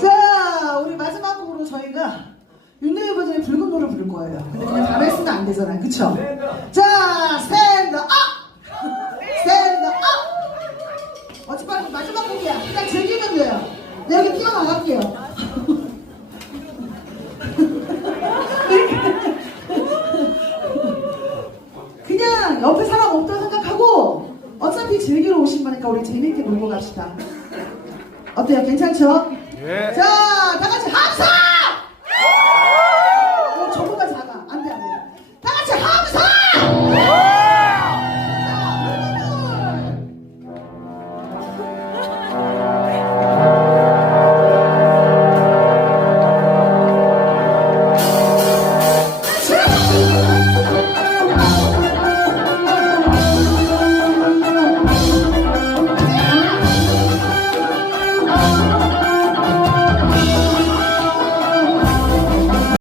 자, 우리 마지막 곡으로 저희가 윤도현 버전의 붉은 노를 부를 거예요. 근데 그냥 가만히 있으면 안 되잖아요. 그쵸? 자, 스탠드 업! 스탠드 업! 어차피 마지막 곡이야. 그냥 즐기면 돼요. 여기 뛰어나갈게요. 그냥 옆에 사람 없다고 생각하고 어차피 즐기러 오신 거니까 우리 재밌게 놀고 갑시다. 어때요? 괜찮죠? 예. 자, 다 같이 합성!